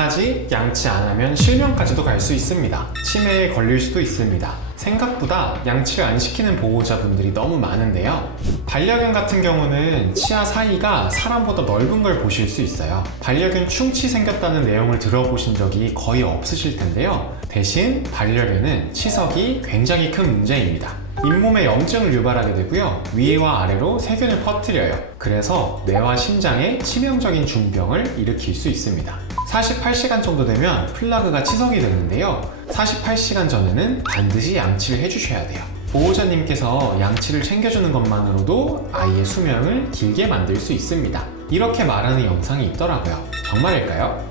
강아지 양치 안 하면 실명까지도 갈 수 있습니다. 치매에 걸릴 수도 있습니다. 생각보다 양치를 안 시키는 보호자분들이 너무 많은데요. 반려견 같은 경우는 치아 사이가 사람보다 넓은 걸 보실 수 있어요. 반려견 충치 생겼다는 내용을 들어보신 적이 거의 없으실 텐데요. 대신 반려견은 치석이 굉장히 큰 문제입니다. 잇몸에 염증을 유발하게 되고요. 위와 아래로 세균을 퍼뜨려요. 그래서 뇌와 심장에 치명적인 중병을 일으킬 수 있습니다. 48시간 정도 되면 플라그가 치석이 되는데요. 48시간 전에는 반드시 양치를 해주셔야 돼요. 보호자님께서 양치를 챙겨주는 것만으로도 아이의 수명을 길게 만들 수 있습니다. 이렇게 말하는 영상이 있더라고요. 정말일까요?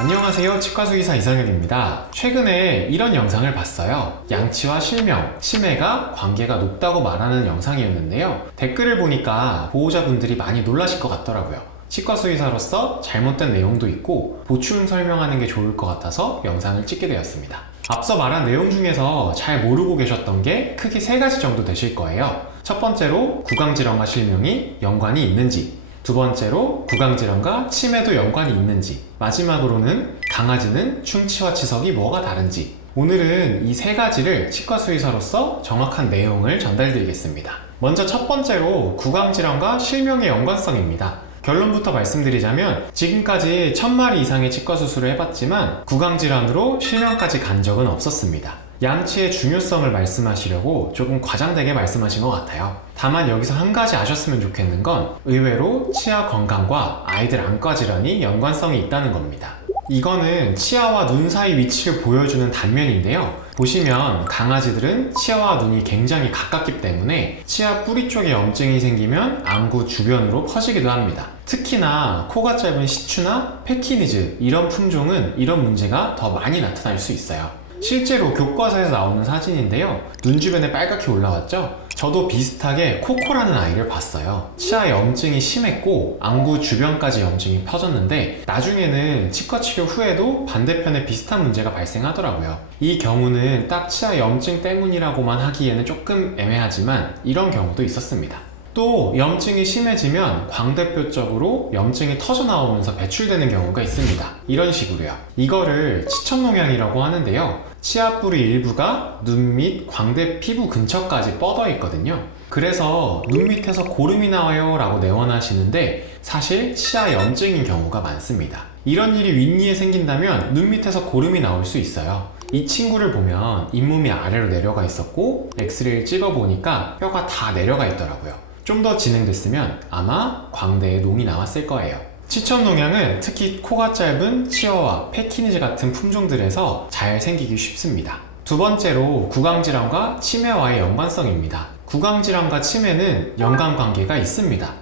안녕하세요, 치과수의사 이상혁입니다. 최근에 이런 영상을 봤어요. 양치와 실명, 치매가 관계가 높다고 말하는 영상이었는데요. 댓글을 보니까 보호자분들이 많이 놀라실 것 같더라고요. 치과수의사로서 잘못된 내용도 있고 보충 설명하는 게 좋을 것 같아서 영상을 찍게 되었습니다. 앞서 말한 내용 중에서 잘 모르고 계셨던 게 크게 3가지 정도 되실 거예요. 첫 번째로 구강질환과 실명이 연관이 있는지, 두 번째로 구강질환과 치매도 연관이 있는지, 마지막으로는 강아지는 충치와 치석이 뭐가 다른지. 오늘은 이 3가지를 치과수의사로서 정확한 내용을 전달드리겠습니다. 먼저 첫 번째로 구강질환과 실명의 연관성입니다. 결론부터 말씀드리자면 지금까지 1000마리 이상의 치과 수술을 해봤지만 구강질환으로 실명까지 간 적은 없었습니다. 양치의 중요성을 말씀하시려고 조금 과장되게 말씀하신 것 같아요. 다만 여기서 한 가지 아셨으면 좋겠는 건 의외로 치아 건강과 아이들 안과 질환이 연관성이 있다는 겁니다. 이거는 치아와 눈 사이 위치를 보여주는 단면인데요. 보시면 강아지들은 치아와 눈이 굉장히 가깝기 때문에 치아 뿌리 쪽에 염증이 생기면 안구 주변으로 퍼지기도 합니다. 특히나 코가 짧은 시추나 페키니즈 이런 품종은 이런 문제가 더 많이 나타날 수 있어요. 실제로 교과서에서 나오는 사진인데요. 눈 주변에 빨갛게 올라왔죠? 저도 비슷하게 코코라는 아이를 봤어요. 치아 염증이 심했고 안구 주변까지 염증이 퍼졌는데 나중에는 치과 치료 후에도 반대편에 비슷한 문제가 발생하더라고요. 이 경우는 딱 치아 염증 때문이라고만 하기에는 조금 애매하지만 이런 경우도 있었습니다. 또 염증이 심해지면 광대뼈 쪽으로 염증이 터져 나오면서 배출되는 경우가 있습니다. 이런 식으로요. 이거를 치천농양이라고 하는데요. 치아 뿌리 일부가 눈 밑 광대 피부 근처까지 뻗어 있거든요. 그래서 눈 밑에서 고름이 나와요 라고 내원하시는데 사실 치아 염증인 경우가 많습니다. 이런 일이 윗니에 생긴다면 눈 밑에서 고름이 나올 수 있어요. 이 친구를 보면 잇몸이 아래로 내려가 있었고 엑스레이를 찍어보니까 뼈가 다 내려가 있더라고요. 좀 더 진행됐으면 아마 광대에 농이 나왔을 거예요. 치천농양은 특히 코가 짧은 치어와 페키니즈 같은 품종들에서 잘 생기기 쉽습니다. 두 번째로 구강질환과 치매와의 연관성입니다. 구강질환과 치매는 연관관계가 있습니다.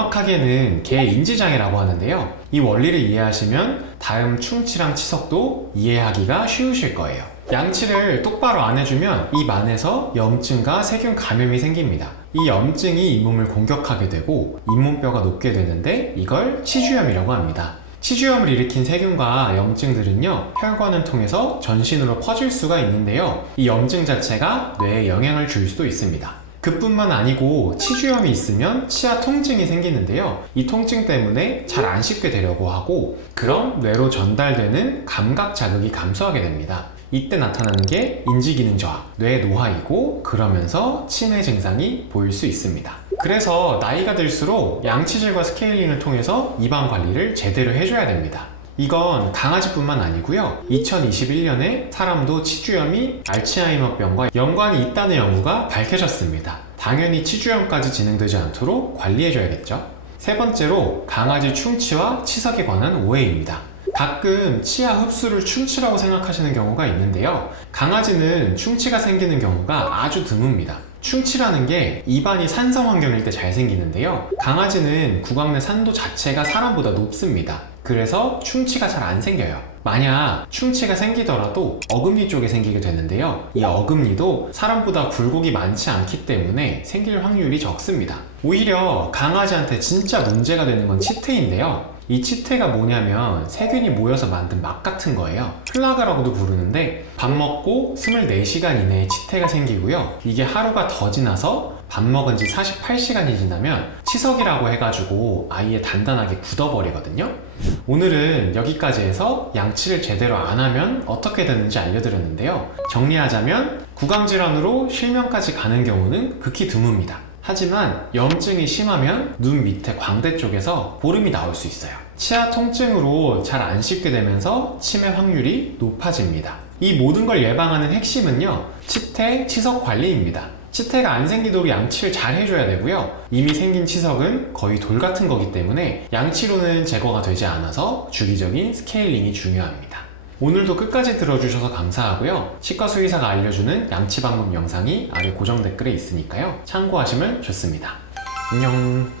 정확하게는 개인지장애라고 하는데요. 이 원리를 이해하시면 다음 충치랑 치석도 이해하기가 쉬우실 거예요. 양치를 똑바로 안 해주면 입 안에서 염증과 세균 감염이 생깁니다. 이 염증이 잇몸을 공격하게 되고 잇몸뼈가 녹게 되는데 이걸 치주염이라고 합니다. 치주염을 일으킨 세균과 염증들은요, 혈관을 통해서 전신으로 퍼질 수가 있는데요. 이 염증 자체가 뇌에 영향을 줄 수도 있습니다. 그뿐만 아니고 치주염이 있으면 치아 통증이 생기는데요. 이 통증 때문에 잘 안 씻게 되려고 하고 그럼 뇌로 전달되는 감각 자극이 감소하게 됩니다. 이때 나타나는 게 인지기능 저하, 뇌 노화이고 그러면서 치매 증상이 보일 수 있습니다. 그래서 나이가 들수록 양치질과 스케일링을 통해서 입안 관리를 제대로 해줘야 됩니다. 이건 강아지뿐만 아니고요. 2021년에 사람도 치주염이 알츠하이머병과 연관이 있다는 연구가 밝혀졌습니다. 당연히 치주염까지 진행되지 않도록 관리해줘야겠죠. 세 번째로 강아지 충치와 치석에 관한 오해입니다. 가끔 치아 흡수를 충치라고 생각하시는 경우가 있는데요. 강아지는 충치가 생기는 경우가 아주 드뭅니다. 충치라는 게 입안이 산성 환경일 때 잘 생기는데요. 강아지는 구강 내 산도 자체가 사람보다 높습니다. 그래서 충치가 잘 안 생겨요. 만약 충치가 생기더라도 어금니 쪽에 생기게 되는데요. 이 어금니도 사람보다 굴곡이 많지 않기 때문에 생길 확률이 적습니다. 오히려 강아지한테 진짜 문제가 되는 건 치태인데요. 이 치태가 뭐냐면 세균이 모여서 만든 막 같은 거예요. 플라그라고도 부르는데 밥 먹고 24시간 이내에 치태가 생기고요. 이게 하루가 더 지나서 밥 먹은 지 48시간이 지나면 치석이라고 해가지고 아예 단단하게 굳어버리거든요. 오늘은 여기까지 해서 양치를 제대로 안 하면 어떻게 되는지 알려드렸는데요. 정리하자면 구강질환으로 실명까지 가는 경우는 극히 드뭅니다. 하지만 염증이 심하면 눈 밑에 광대 쪽에서 보름이 나올 수 있어요. 치아 통증으로 잘 안 씻게 되면서 치매 확률이 높아집니다. 이 모든 걸 예방하는 핵심은요, 치태, 치석 관리입니다. 치태가 안 생기도록 양치를 잘 해줘야 되고요. 이미 생긴 치석은 거의 돌 같은 거기 때문에 양치로는 제거가 되지 않아서 주기적인 스케일링이 중요합니다. 오늘도 끝까지 들어주셔서 감사하고요. 치과 수의사가 알려주는 양치 방법 영상이 아래 고정 댓글에 있으니까요. 참고하시면 좋습니다. 안녕.